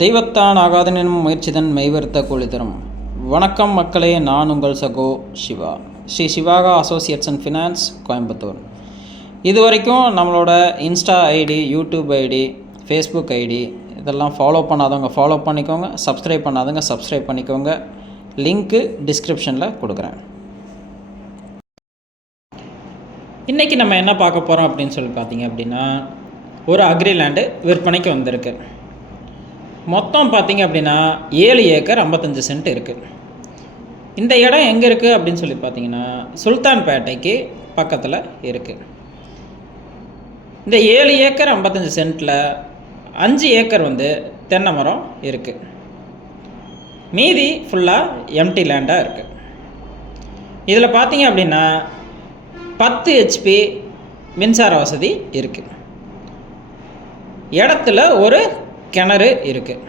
தெய்வத்தான் ஆகாதனும் முயற்சிதன் மெய்வருத்த கூலி தரும். வணக்கம் மக்களே, நான் உங்கள் சகோ Siva, Sri Sivaka associates and finance, Coimbatore. இது வரைக்கும் நம்மளோட insta ID, YouTube ID, Facebook ID இதெல்லாம் ஃபாலோ பண்ணாதவங்க ஃபாலோ பண்ணிக்கோங்க, சப்ஸ்கிரைப் பண்ணாதவங்க சப்ஸ்கிரைப் பண்ணிக்கோங்க. லிங்க்கு டிஸ்கிரிப்ஷனில் கொடுக்குறேன். இன்றைக்கி நம்ம என்ன பார்க்க போகிறோம் அப்படின்னு சொல்லி பார்த்தீங்க அப்படின்னா, ஒரு அக்ரி லேண்டு விற்பனைக்கு வந்திருக்கு. மொத்தம் பார்த்திங்க அப்படின்னா 7 ஏக்கர் 55 சென்ட் இருக்குது. இந்த இடம் எங்கே இருக்குது அப்படின்னு சொல்லி பார்த்தீங்கன்னா, சுல்தான்பேட்டைக்கு பக்கத்தில் இருக்குது. இந்த 7 ஏக்கர் 55 சென்ட்டில் 5 ஏக்கர் தென்னை மரம் இருக்குது. மீதி ஃபுல்லாக எம்டி லேண்டாக இருக்குது. இதில் பார்த்தீங்க அப்படின்னா 10 HP மின்சார வசதி இருக்குது. இடத்துல ஒரு கிணறு இருக்குது.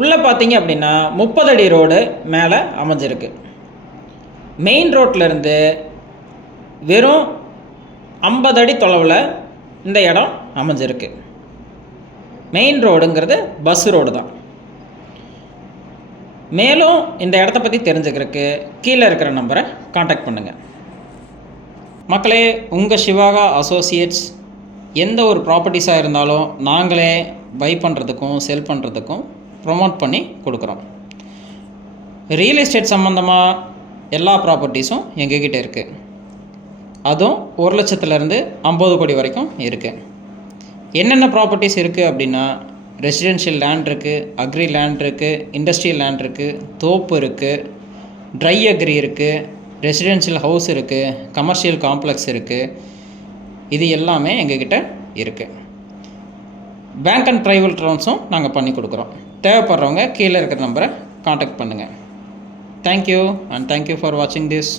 உள்ளே பார்த்தீங்க அப்படின்னா 30 அடி ரோடு மேலே அமைஞ்சிருக்கு. மெயின் ரோட்லேருந்து வெறும் 50 அடி தொலைவில் இந்த இடம் அமைஞ்சிருக்கு. மெயின் ரோடுங்கிறது பஸ் ரோடு தான். மேலும் இந்த இடத்த பற்றி தெரிஞ்சுக்கிறதுக்கு கீழே இருக்கிற நம்பரை காண்டாக்ட் பண்ணுங்கள். மக்களே, உங்கள் சிவாகா அசோசியேட்ஸ் எந்த ஒரு ப்ராப்பர்ட்டிஸாக இருந்தாலும் நாங்களே பை பண்ணுறதுக்கும் செல் பண்ணுறதுக்கும் ப்ரொமோட் பண்ணி கொடுக்குறோம். ரியல் எஸ்டேட் சம்மந்தமாக எல்லா ப்ராப்பர்ட்டிஸும் எங்ககிட்ட இருக்குது. அதுவும் 1 லட்சத்துலேருந்து 50 கோடி வரைக்கும் இருக்குது. என்னென்ன ப்ராப்பர்ட்டிஸ் இருக்குது அப்படின்னா, ரெசிடென்ஷியல் லேண்ட் இருக்குது, அக்ரி லேண்ட் இருக்குது, இண்டஸ்ட்ரியல் லேண்ட் இருக்குது, தோப்பு இருக்குது, ட்ரை அக்ரி இருக்குது, ரெசிடென்ஷியல் ஹவுஸ் இருக்குது, கமர்ஷியல் காம்ப்ளெக்ஸ் இருக்குது. இது எல்லாமே எங்ககிட்ட இருக்குது. பேங்க் அண்ட் ப்ரைவேட் லோன்ஸும் நாங்கள் பண்ணி கொடுக்குறோம். தேவைப்படுறவங்க கீழே இருக்கிற நம்பரை காண்டாக்ட் பண்ணுங்கள். தேங்க்யூ அண்ட் தேங்க்யூ ஃபார் வாட்சிங் திஸ்.